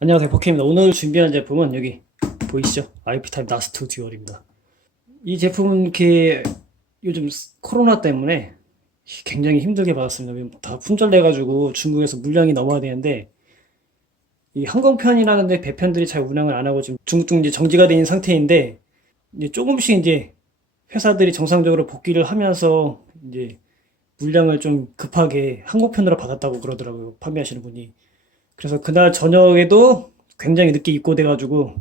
안녕하세요. 버킷입니다. 오늘 준비한 제품은 여기 보이시죠? IP타입 나스트 듀얼입니다. 이 제품은 이렇게 요즘 코로나 때문에 굉장히 힘들게 받았습니다. 다 품절돼 가지고 중국에서 물량이 넘어야 되는데 이 항공편이라는 데 배편들이 잘 운항을 안 하고 지금 중국 중 이제 정지가 된 상태인데 이제 조금씩 이제 회사들이 정상적으로 복귀를 하면서 이제 물량을 좀 급하게 항공편으로 받았다고 그러더라고요. 판매하시는 분이 그래서 그날 저녁에도 굉장히 늦게 입고돼가지고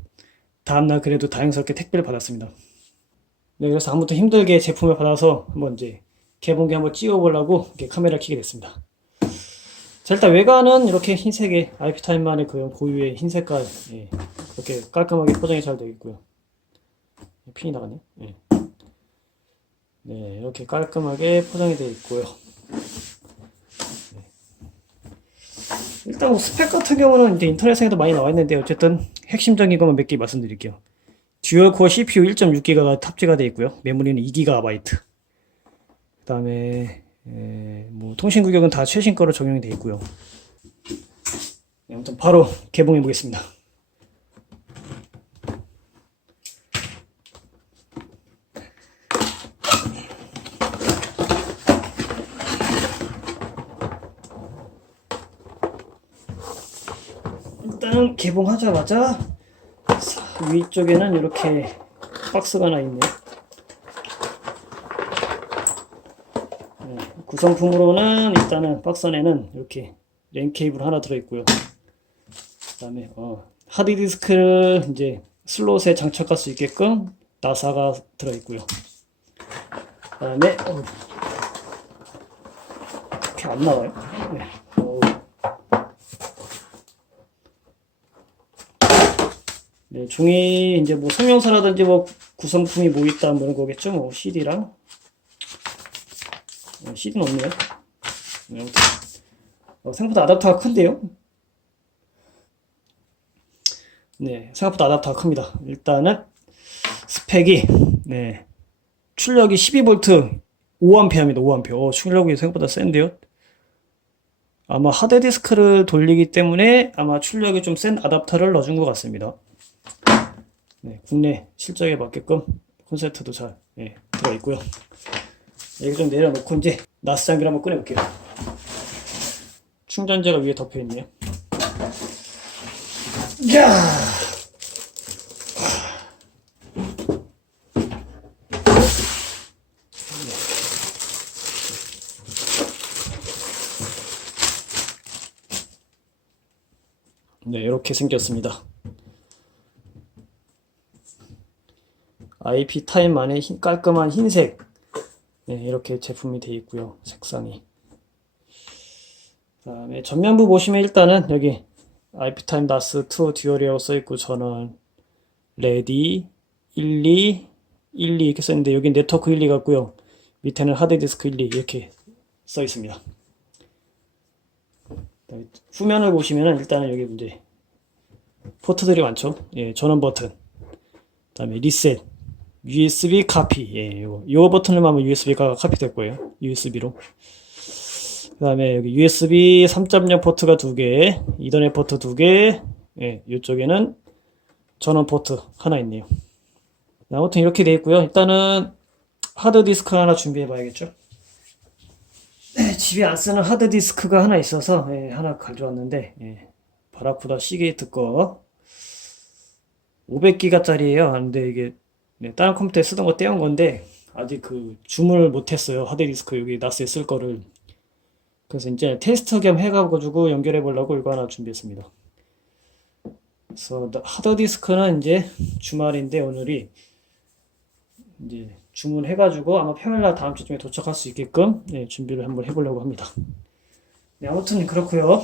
다음날 그래도 다행스럽게 택배를 받았습니다. 네, 그래서 아무튼 힘들게 제품을 받아서 한번 이제 개봉기 한번 찍어보려고 이렇게 카메라를 켜게 됐습니다. 자, 일단 외관은 이렇게 흰색의 IP타임만의 그 고유의 흰 색깔, 예, 이렇게 깔끔하게 포장이 잘 되어 있고요. 핀이 나가네. 예. 네, 이렇게 깔끔하게 포장이 되어 있고요. 일단 뭐 스펙 같은 경우는 이제 인터넷상에도 많이 나와 있는데 어쨌든 핵심적인 것만 몇 개 말씀드릴게요. 듀얼 코어 CPU 1.6기가가 탑재가 되어 있고요. 메모리는 2GB. 그다음에 에, 뭐 통신 규격은 다 최신 거로 적용이 되어 있고요. 네, 아무튼 바로 개봉해 보겠습니다. 일단은 개봉하자마자 자, 위쪽에는 이렇게 박스가 하나 있네요. 네, 구성품으로는 일단은 박스 안에는 이렇게 랜 케이블 하나 들어있고요. 그 다음에 어, 하드 디스크를 이제 슬롯에 장착할 수 있게끔 나사가 들어있고요. 그 다음에 어, 이렇게 안 나와요. 네. 어, 네, 종이 이제 뭐 성명서라든지 뭐 구성품이 뭐 있다 뭐 이런 거겠죠. 뭐 CD랑 어, CD는 없네요. 네, 어, 생각보다 아답터가 큰데요. 네, 생각보다 아답터가 큽니다. 일단은 스펙이 네 출력이 12V 5A입니다. 5A. 어, 출력이 생각보다 센데요. 아마 하드 디스크를 돌리기 때문에 아마 출력이 좀 센 아답터를 넣어준 것 같습니다. 네, 국내 실적에 맞게끔 콘센트도 잘 예, 들어 있고요. 여기 좀 내려놓고 이제 나스 장비를 한번 꺼내볼게요. 충전재가 위에 덮여 있네요. 야! 네, 이렇게 생겼습니다. IP 타임만의 흰- 깔끔한 흰색 네, 이렇게 제품이 되어 있고요. 색상이. 그 다음에 전면부 보시면 일단은 여기 IP 타임 나스 2 듀얼이라고 써 있고 저는 레디 12 12 이렇게 써 있는데 여기 네트워크 12 같고요. 밑에는 하드 디스크 12 이렇게 써 있습니다. 후면을 보시면은 일단은 여기 이제 포트들이 많죠. 예, 전원 버튼. 그 다음에 리셋, USB 카피. 예, 요거 요 버튼을 누르면 USB가 카피 될 거예요. USB로. 그 다음에 여기 USB 3.0 포트가 두 개, 이더넷 포트 두 개. 예, 이쪽에는 전원 포트 하나 있네요. 아무튼 이렇게 돼 있고요. 일단은 하드 디스크 하나 준비해 봐야겠죠. 네, 집에 안 쓰는 하드 디스크가 하나 있어서 예, 하나 가져왔는데 예, 바라쿠다 시게이트 거 500기가짜리예요. 근데 이게 네, 다른 컴퓨터에 쓰던 거 떼온 건데 아직 그 주문을 못했어요. 하드 디스크 여기 나스에 쓸 거를. 그래서 이제 테스트 겸 해가지고 연결해 보려고 이거 하나 준비했습니다. 그래서 하드 디스크는 이제 주말인데 오늘이 이제 주문해가지고 아마 평일날 다음 주쯤에 도착할 수 있게끔 네, 준비를 한번 해보려고 합니다. 네, 아무튼 그렇고요.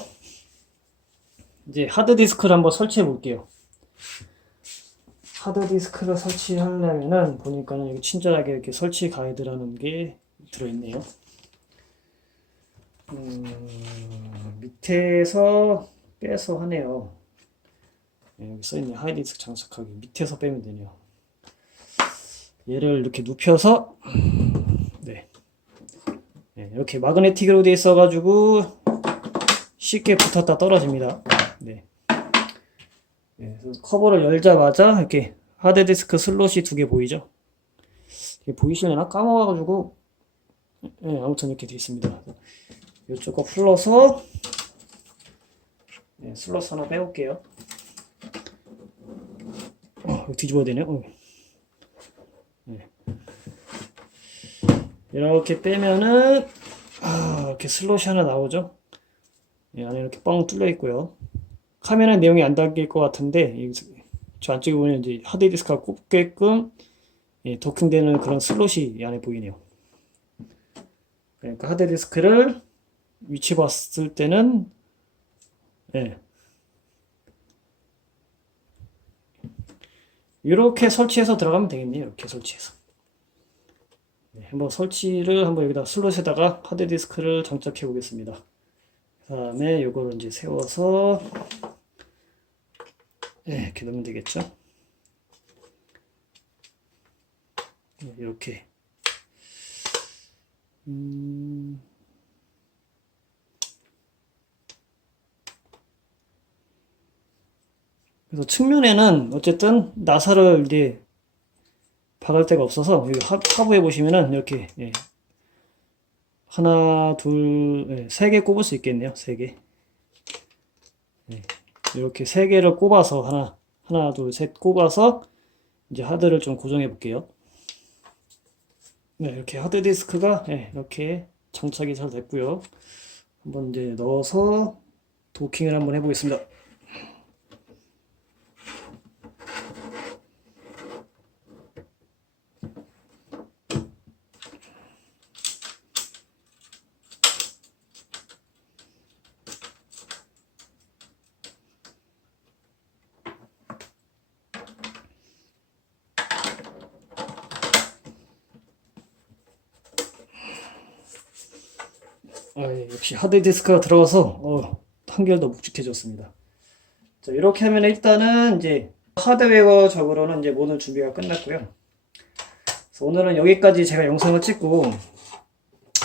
이제 하드 디스크를 한번 설치해 볼게요. 하드 디스크를 설치하려면은 보니까는 여기 친절하게 이렇게 설치 가이드라는 게 들어있네요. 음, 밑에서 빼서 하네요. 네, 여기 써있네. 하이디스크 장착하기. 밑에서 빼면 되네요. 얘를 이렇게 눕혀서 네. 네, 이렇게 마그네틱으로 되어 있어가지고 쉽게 붙었다 떨어집니다. 네. 네, 그래서 커버를 열자마자 이렇게 하드디스크 슬롯이 두 개 보이죠? 보이시려나? 까먹어가지고 네, 아무튼 이렇게 돼 있습니다. 이쪽 거 풀러서 네, 슬롯 하나 빼볼게요. 어, 뒤집어야 되네. 어. 네. 이렇게 빼면은 아, 이렇게 슬롯이 하나 나오죠? 예, 안에 이렇게 뻥 뚫려 있고요. 카메라 내용이 안 담길 것 같은데 이- 저 안쪽에 보면 이제 하드디스크가 꼽게끔 예, 도킹되는 그런 슬롯이 이 안에 보이네요. 그러니까 하드디스크를 위치 봤을 때는 예, 이렇게 설치해서 들어가면 되겠네요. 이렇게 설치해서. 네, 한번 설치를 한번 여기다 슬롯에다가 하드디스크를 장착해 보겠습니다. 그 다음에 요거를 이제 세워서 네, 이렇게 넣으면 되겠죠. 네, 이렇게 음, 그래서 측면에는 어쨌든 나사를 이제 박을 데가 없어서 여기 하- 하부에 보시면은 이렇게 예, 하나, 둘, 예, 세개 꼽을 수 있겠네요. 세 개. 예, 이렇게 세 개를 꼽아서 하나, 하나, 둘, 셋 꼽아서 이제 하드를 좀 고정해 볼게요. 네, 이렇게 하드 디스크가 예, 이렇게 장착이 잘 됐고요. 한번 이제 넣어서 도킹을 한번 해보겠습니다. 아, 예, 역시 하드디스크가 들어가서 어, 한결 더 묵직해졌습니다. 자, 이렇게 하면 일단은 이제 하드웨어적으로는 이제 모든 준비가 끝났고요. 오늘은 여기까지 제가 영상을 찍고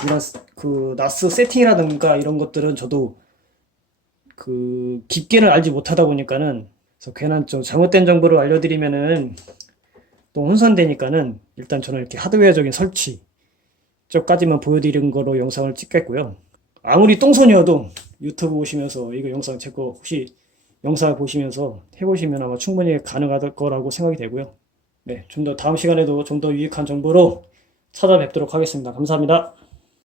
이런 스- 그 나스 세팅이라든가 이런 것들은 저도 그 깊게는 알지 못하다 보니까는 그래서 괜한 좀 잘못된 정보를 알려드리면은 또 혼선되니까는 일단 저는 이렇게 하드웨어적인 설치 쪽까지만 보여드리는 거로 영상을 찍겠고요. 아무리 똥손이어도 유튜브 보시면서 이거 영상 제 거 혹시 영상을 보시면서 해보시면 아마 충분히 가능할 거라고 생각이 되고요. 네, 좀 더 다음 시간에도 좀 더 유익한 정보로 찾아뵙도록 하겠습니다. 감사합니다.